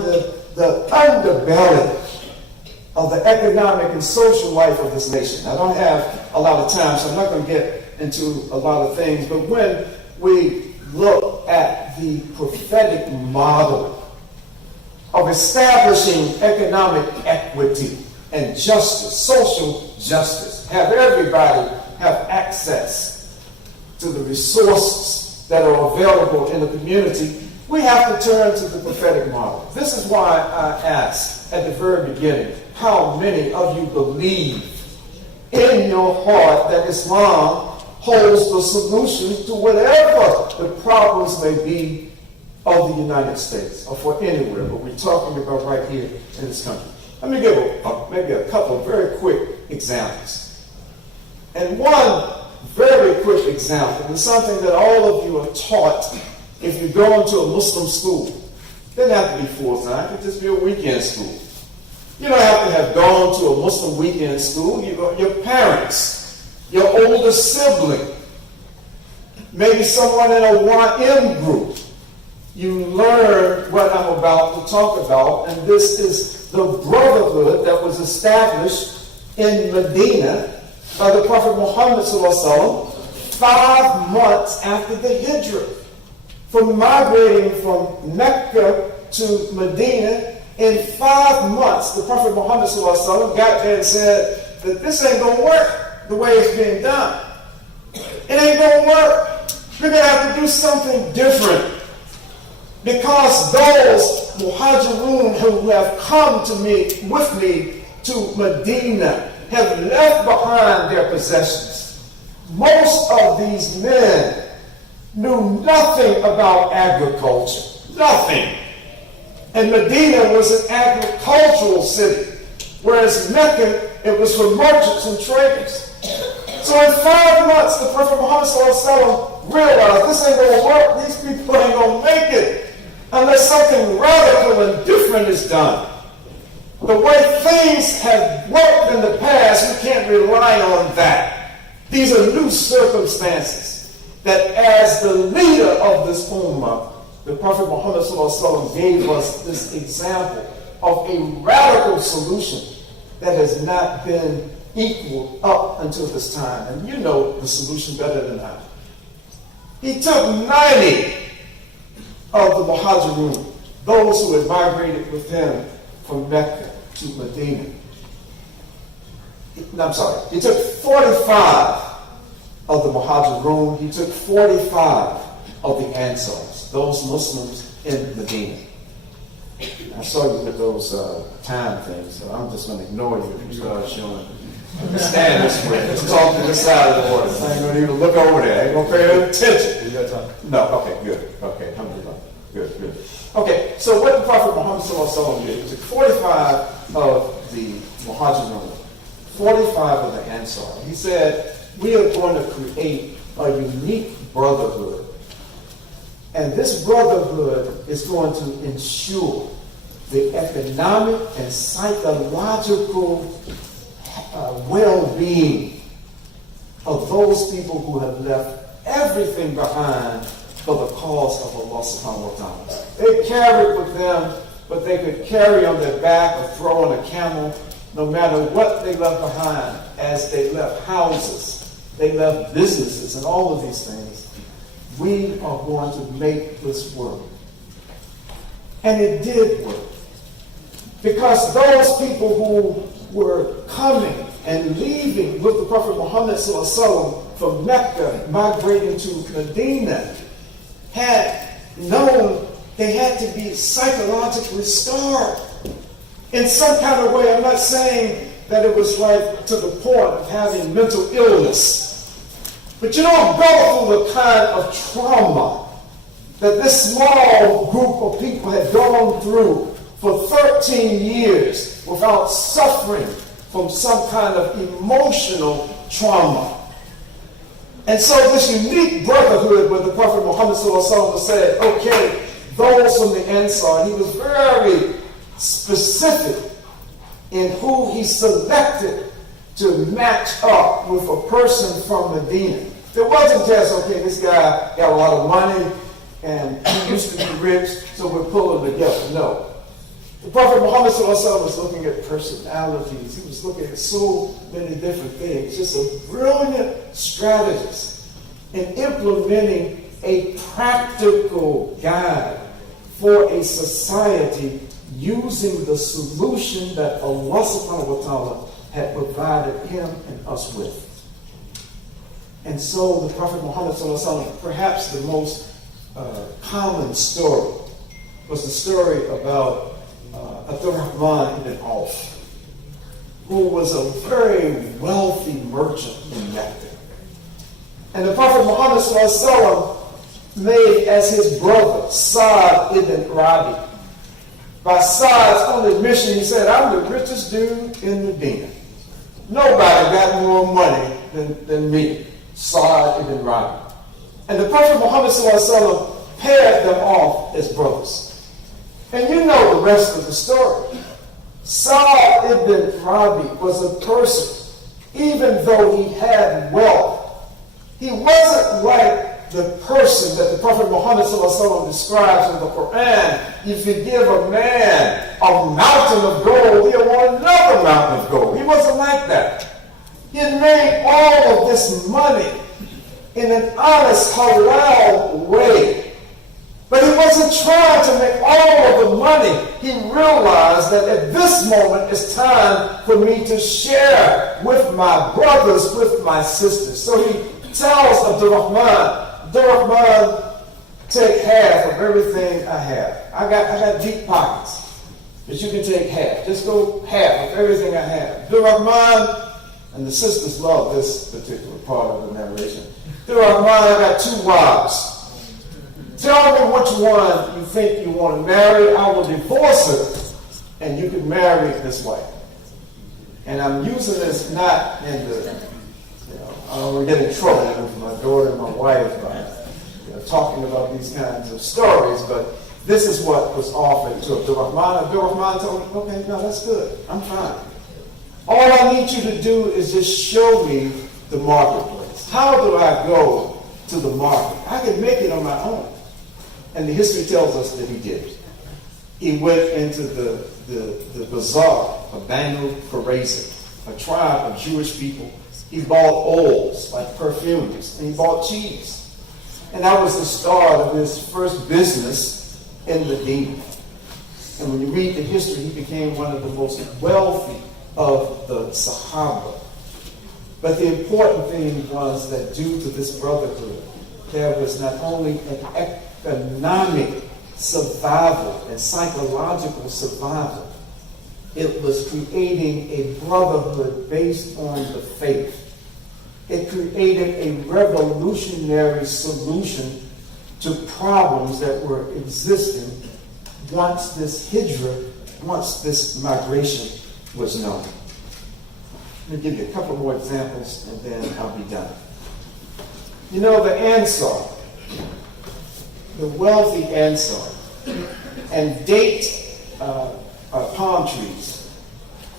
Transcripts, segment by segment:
the underbelly of the economic and social life of this nation. I don't have a lot of time, so I'm not going to get into a lot of things, but when we look at the prophetic model of establishing economic equity and justice, social justice, have everybody have access to the resources that are available in the community, we have to turn to the prophetic model. This is why I asked at the very beginning, how many of you believe in your heart that Islam holds the solutions to whatever the problems may be of the United States or for anywhere, but we're talking about right here in this country. Let me give maybe a couple of very quick examples. And one very quick example is something that all of you are taught if you go into a Muslim school. It doesn't have to be full-time, it could just be a weekend school. You don't have to have gone to a Muslim weekend school. Your parents, your older sibling, maybe someone in a YM group. You learn what I'm about to talk about, and this is the brotherhood that was established in Medina by the Prophet Muhammad ﷺ 5 months after the Hijrah. From migrating from Mecca to Medina, in 5 months, the Prophet Muhammad ﷺ got there and said that this ain't going to work the way it's being done. It ain't going to work. We're going to have to do something different. Because those muhajirun who have come to me, with me to Medina, have left behind their possessions. Most of these men knew nothing about agriculture. Nothing. And Medina was an agricultural city, whereas Mecca, it was for merchants and traders. So in 5 months, the Prophet Muhammad ﷺ realized this ain't going to work. These people ain't going to make it unless something radical and different is done. The way things have worked in the past, we can't rely on that. These are new circumstances that as the leader of this ummah, the Prophet Muhammad ﷺ gave us this example of a radical solution that has not been equal up until this time. And you know the solution better than I. He took 90 of the Muhajirun, those who had migrated with him from Mecca to Medina. He took 45 of the Muhajirun. He took 45 of the Ansars, those Muslims in Medina. I saw you with those time things, so I'm just going to ignore you if you start showing. Stand this way. Just talk to the side of the audience. I ain't going to even look over there. I ain't going to pay attention. You got time? No. Okay, good. Okay, alhamdulillah. Good. Okay, so what the Prophet Muhammad ﷺ did, he took 45 of the Muhajirun, 45 of the Ansar. He said, we are going to create a unique brotherhood. And this brotherhood is going to ensure the economic and psychological well-being of those people who have left everything behind for the cause of Allah subhanahu wa ta'ala. They carried with them, but they could carry on their back or throw on a camel, no matter what they left behind, as they left houses, they left businesses, and all of these things. We are going to make this work. And it did work. Because those people who were coming and leaving with the Prophet Muhammad ﷺ from Mecca, migrating to Medina, had known they had to be psychologically scarred in some kind of way. I'm not saying that it was like to the point of having mental illness. But you don't go through the kind of trauma that this small group of people had gone through for 13 years without suffering from some kind of emotional trauma. And so this unique brotherhood where the Prophet Muhammad ﷺ said, okay, those from the Ansar, he was very specific in who he selected to match up with a person from Medina. It wasn't just, okay, this guy got a lot of money and he used to be rich, so we're pulling together. No. The Prophet Muhammad was looking at personalities. He was looking at so many different things. Just a brilliant strategist in implementing a practical guide for a society using the solution that Allah subhanahu wa ta'ala had provided him and us with. And so the Prophet Muhammad, perhaps the most common story, was the story about Abdurrahman ibn Auf, who was a very wealthy merchant in Mecca. And the Prophet Muhammad made as his brother Sa'd ibn Rabi. By Sa'd's own admission, he said, I'm the richest dude in Medina. Nobody got more money than me, Sa'd ibn Rabi. And the Prophet Muhammad paired them off as brothers. And you know the rest of the story. Sa'd ibn Rabi was a person, even though he had wealth, he wasn't like the person that the Prophet Muhammad describes in the Qur'an. If you give a man a mountain of gold, he'll want another mountain of gold. He wasn't like that. He had made all of this money in an honest, halal way. But he wasn't trying to make all of the money. He realized that at this moment it's time for me to share with my brothers, with my sisters. So he tells Abdurrahman, take half of everything I have. I got deep pockets, but you can take half. Just go half of everything I have. Abdurrahman, and the sisters love this particular part of the narration. Abdurrahman, I got 2 wives. Tell me which one you think you want to marry. I will divorce her, and you can marry this wife. And I'm using this not in the, I don't want to get in trouble with my daughter and my wife by talking about these kinds of stories, but this is what was offered to Abdurrahman. Abdurrahman told me, okay, no, that's good. I'm fine. All I need you to do is just show me the marketplace. How do I go to the market? I can make it on my own. And the history tells us that he did. He went into the bazaar of Banu Qurayza, a tribe of Jewish people. He bought oils, like perfumes, and he bought cheese. And that was the start of his first business in Medina. And when you read the history, he became one of the most wealthy of the Sahaba. But the important thing was that due to this brotherhood, there was not only an economic survival and psychological survival, it was creating a brotherhood based on the faith. It created a revolutionary solution to problems that were existing once this hijrah, once this migration was known. Let me give you a couple more examples and then I'll be done. You know, the Ansar, the wealthy Ansar, and date palm trees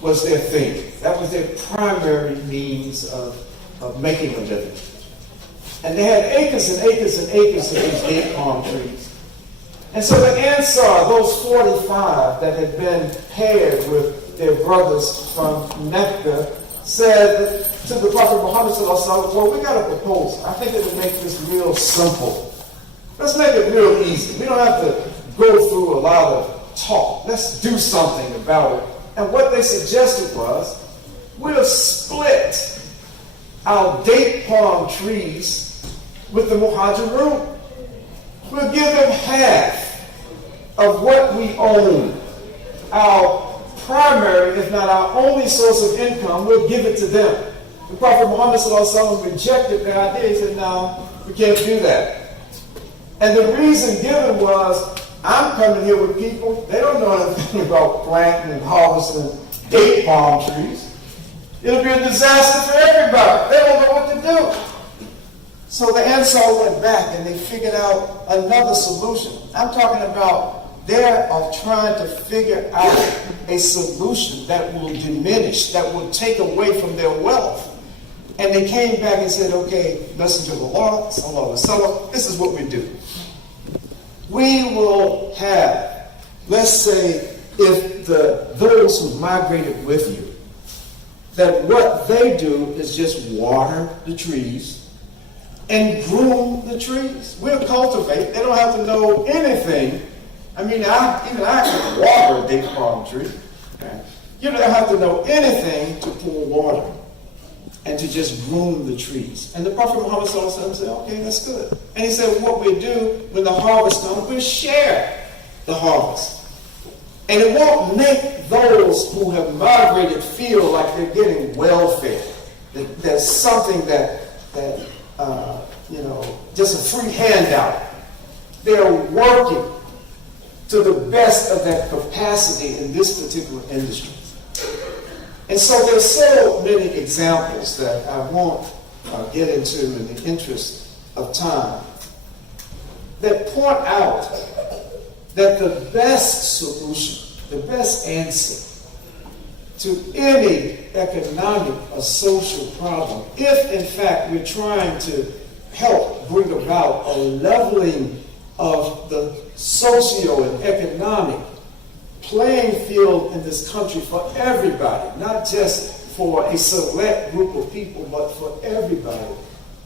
was their thing. That was their primary means of making a living. And they had acres and acres and acres of these date palm trees. And so the Ansar, those 45 that had been paired with their brothers from Mecca, said to the Prophet Muhammad, well, we got a proposal. I think it would make this real simple. Let's make it real easy. We don't have to go through a lot of talk. Let's do something about it. And what they suggested was, we'll split our date palm trees with the Muhajirun. We'll give them half of what we own. Our primary, if not our only source of income, we'll give it to them. The Prophet Muhammad rejected the idea. He said, no, we can't do that. And the reason given was, I'm coming here with people, they don't know anything about planting and harvesting date palm trees. It'll be a disaster for everybody. They don't know what to do. So the Ansar went back and they figured out another solution. I'm talking about they are trying to figure out a solution that will diminish, that will take away from their wealth. And they came back and said, okay, Messenger of Allah, sallallahu alaihi wasallam, this is what we do. We will have, let's say, if those who migrated with you, that what they do is just water the trees and groom the trees. We'll cultivate. They don't have to know anything. I mean, I can water a date palm tree. Okay? You don't have to know anything to pour water and to just groom the trees. And the Prophet Muhammad said, okay, that's good. And he said, what we do when the harvest comes, we share the harvest. And it won't make those who have migrated feel like they're getting welfare. That there's something that just a free handout. They're working to the best of their capacity in this particular industry. And so there's so many examples that I won't get into in the interest of time that point out that the best solution, the best answer to any economic or social problem, if in fact we're trying to help bring about a leveling of the socio and economic playing field in this country for everybody, not just for a select group of people, but for everybody,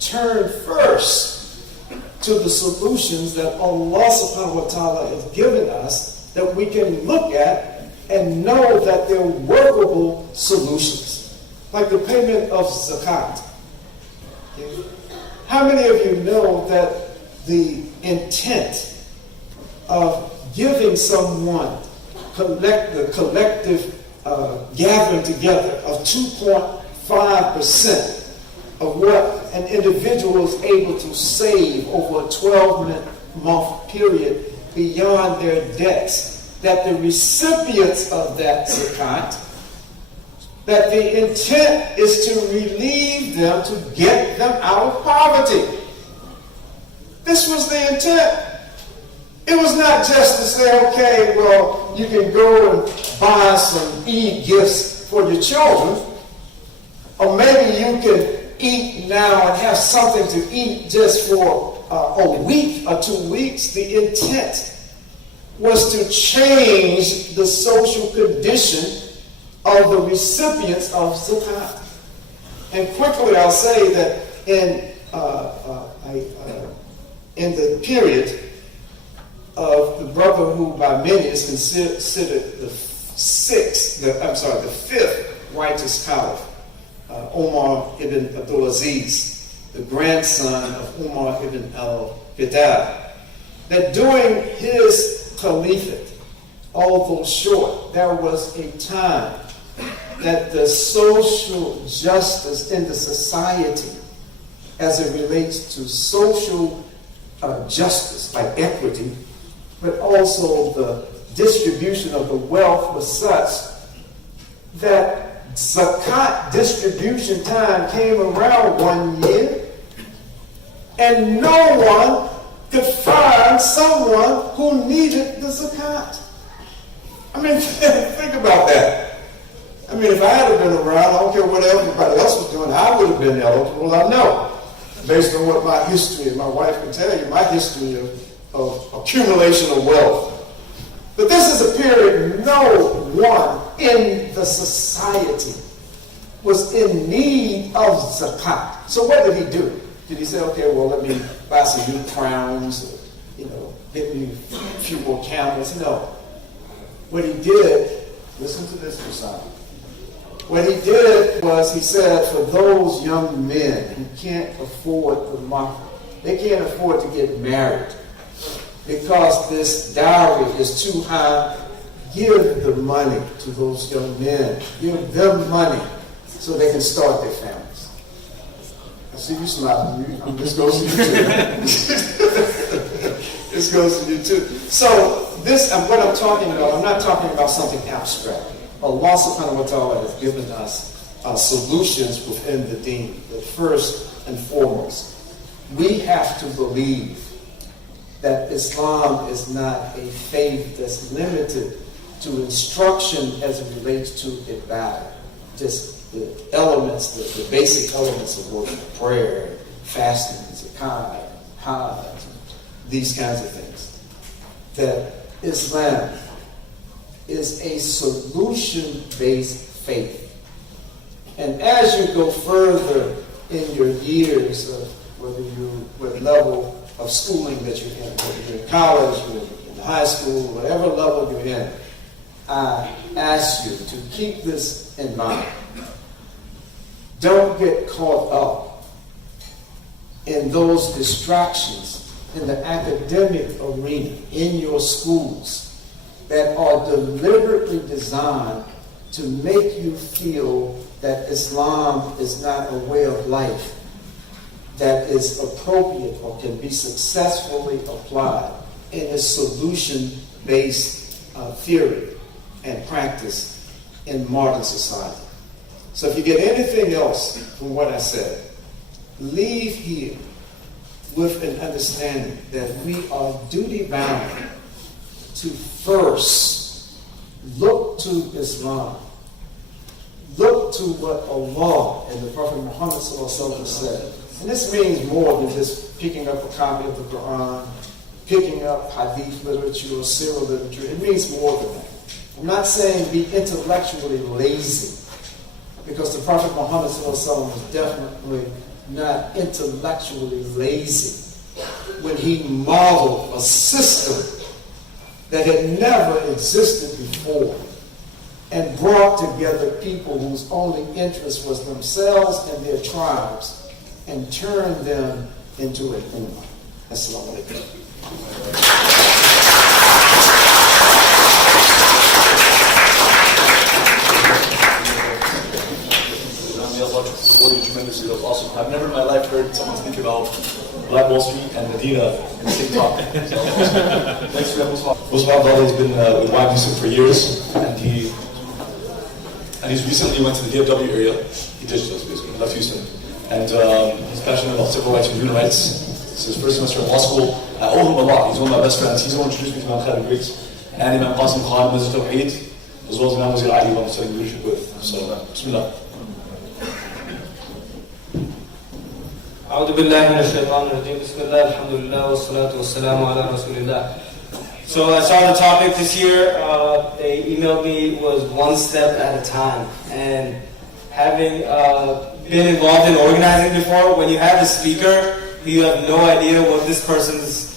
turn first to the solutions that Allah subhanahu wa ta'ala has given us that we can look at and know that they're workable solutions. Like the payment of zakat. Okay? How many of you know that the intent of giving someone the collective gathering together of 2.5% of what an individual is able to save over a 12-month period beyond their debts, that the recipients of that zakat, that the intent is to relieve them, to get them out of poverty. This was the intent. It was not just to say, okay, well, you can go and buy some Eid gifts for your children, or maybe you can eat now and have something to eat just for a week or 2 weeks. The intent was to change the social condition of the recipients of zakat. And quickly I'll say that in the period of the brother who by many is considered the fifth righteous caliph, Umar ibn Abdulaziz, the grandson of Umar ibn al-Qadab, that during his caliphate, although short, there was a time that the social justice in the society as it relates to social justice, like equity, but also the distribution of the wealth was such that zakat distribution time came around 1 year and no one could find someone who needed the zakat. I mean, think about that. I mean, if I had been around, I don't care what everybody else was doing, I would have been eligible. I know, based on what my history, and my wife can tell you, my history of accumulation of wealth. But this is a period no one in the society was in need of zakat. So what did he do? Did he say, okay, well, let me buy some new crowns, or, get me a few more camels? No. What he did, listen to this, Musab. What he did was he said, for those young men who can't afford the mahar, they can't afford to get married because this dowry is too high, give the money to those young men. Give them money so they can start their families. I see you smiling. This goes to you too. This goes to you too. So this, what I'm talking about, I'm not talking about something abstract. Allah subhanahu wa ta'ala has given us solutions within the deen. But first and foremost, we have to believe that Islam is not a faith that's limited to instruction as it relates to ibadah. Just the elements, the basic elements of worship, prayer, fasting, zakat, hajj, these kinds of things. That Islam is a solution-based faith. And as you go further in your years of what level of schooling that you're in, whether you're in college, you're in high school, whatever level you're in, I ask you to keep this in mind. Don't get caught up in those distractions in the academic arena, in your schools, that are deliberately designed to make you feel that Islam is not a way of life that is appropriate or can be successfully applied in a solution-based theory and practice in modern society. So if you get anything else from what I said, leave here with an understanding that we are duty-bound to first look to Islam, look to what Allah and the Prophet Muhammad said. And this means more than just picking up a copy of the Qur'an, picking up hadith literature or seerah literature. It means more than that. I'm not saying be intellectually lazy, because the Prophet Muhammad was definitely not intellectually lazy when he modeled a system that had never existed before and brought together people whose only interest was themselves and their tribes and turned them into an ummah. Assalamu alaikum. Tremendously. That was awesome. I've never in my life heard someone speak about Black Wall Street and Medina in the same talk. Thanks for that, Musab. Musab Abdali has been with YB Yusuf for years, and he's recently went to the DFW area. He ditched us basically, left Houston, and he's passionate about civil rights and human rights. It's his first semester in law school. I owe him a lot. He's one of my best friends. He's the one who introduced me to Imam Khalid Griggs and Imam Khalid Griggs, as well as Imam Wazir Ali, who I'm studying leadership with. So, Bismillah. أعوذ بالله من الشيطان الرجيم بسم الله الحمد لله والصلاة والسلام على رسول الله. So I saw the topic this year, they emailed me, was one step at a time. And having been involved in organizing before, when you have a speaker, you have no idea what this person's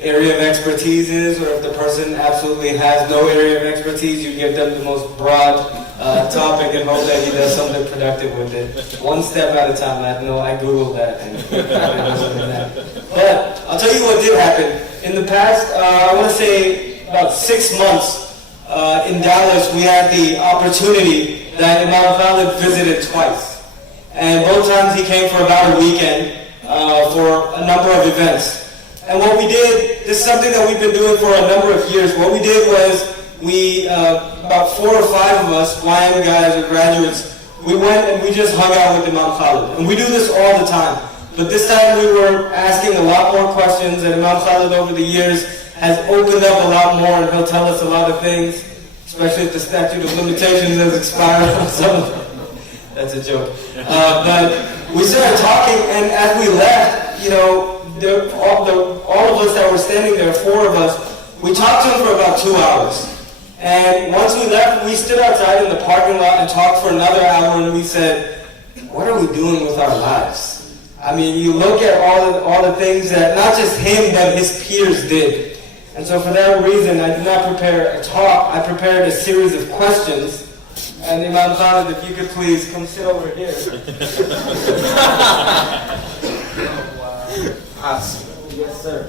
area of expertise is, or if the person absolutely has no area of expertise, you give them the most broad topic and hope that he does something productive with it. One step at a time. I Googled that. But I'll tell you what did happen. In the past, I want to say about 6 months in Dallas, we had the opportunity that Imam Khalid visited twice. And both times he came for about a weekend for a number of events. And what we did, this is something that we've been doing for a number of years. What we did was, about 4 or 5 of us, YM guys or graduates, we went and we just hung out with Imam Khalid. And we do this all the time. But this time we were asking a lot more questions, and Imam Khalid over the years has opened up a lot more, and he'll tell us a lot of things, especially if the statute of limitations has expired on some of them. That's a joke. But we started talking, and as we left, all of us that were standing there, 4 of us, we talked to him for about 2 hours. And once we left, we stood outside in the parking lot and talked for another hour, and we said, what are we doing with our lives? I mean, you look at all the things that not just him, but his peers did. And so for that reason, I did not prepare a talk. I prepared a series of questions. And Imam Khalid, if you could please come sit over here. Yes, sir.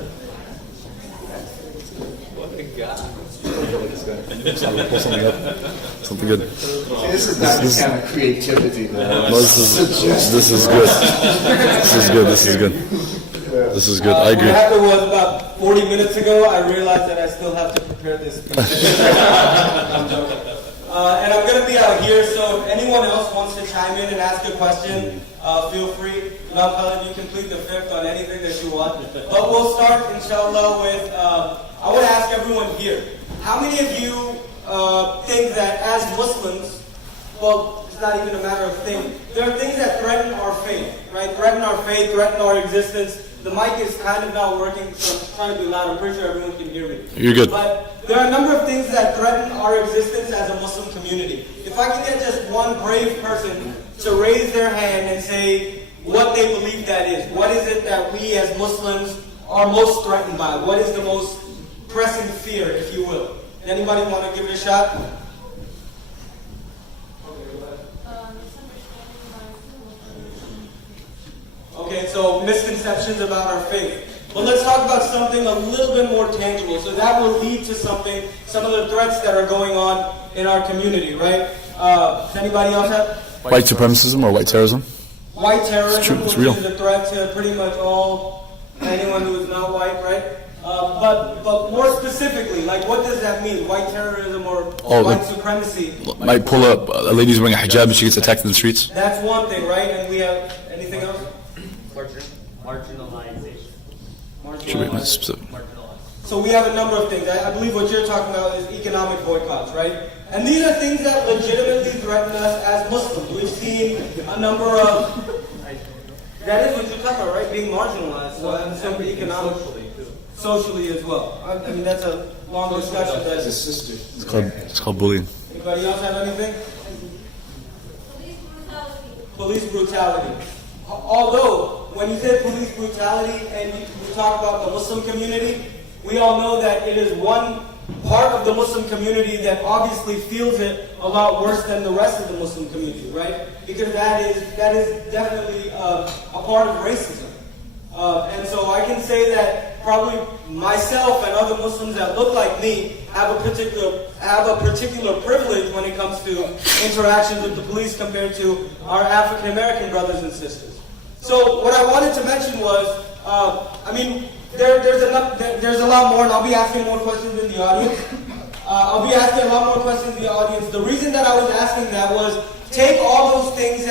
What a guy. Something good. This is not the kind of creativity that No, this is good. This is good. I agree. What happened was about 40 minutes ago, I realized that I still have to prepare this. I'm joking. And I'm going to be out here, so if anyone else wants to chime in and ask a question, feel free. Imam Khalid, you can plead the fifth on anything that you want. But we'll start, inshallah, with, I want to ask everyone here, how many of you think that as Muslims, well, it's not even a matter of think, there are things that threaten our faith, right? Threaten our faith, threaten our existence. the mic is kind of not working, so I'm trying to be loud. I'm pretty sure everyone can hear me. You're good. But there are a number of things that threaten our existence as a Muslim community. If I can get just one brave person to raise their hand and say what they believe that is. What is it that we as Muslims are most threatened by? What is the most pressing fear, if you will? Anybody want to give it a shot? Okay, so misconceptions about our faith. But let's talk about something a little bit more tangible. So that will lead to something, some of the threats that are going on in our community, right? Does anybody else have? White supremacism or white terrorism? White terrorism, It's true, it's which real. is a threat to pretty much anyone who is not white, right? But more specifically, like what does that mean? White terrorism or white supremacy? Might pull up a lady's wearing a hijab and she gets attacked in the streets. That's one thing, right? And we have anything else? Marginalization. Should be more specific. So we have a number of things. I believe what you're talking about is economic boycotts, right? And these are things that legitimately threaten us as Muslims. We've seen a number of... That is what you're talking about, right? Being marginalized. So and some economic... Socially as well. I mean, that's a long discussion. That's a sister. It's called bullying. Anybody else have anything? Police brutality. Although, when you say police brutality and you talk about the Muslim community, we all know that it is one part of the Muslim community that obviously feels it a lot worse than the rest of the Muslim community, right? Because that is definitely a part of racism. And so I can say that probably myself and other Muslims that look like me have a particular privilege when it comes to interactions with the police compared to our African American brothers and sisters. So what I wanted to mention was, I mean, there's a lot more, and I'll be asking more questions in the audience. I'll be asking a lot more questions in the audience. The reason that I was asking that was, take all those things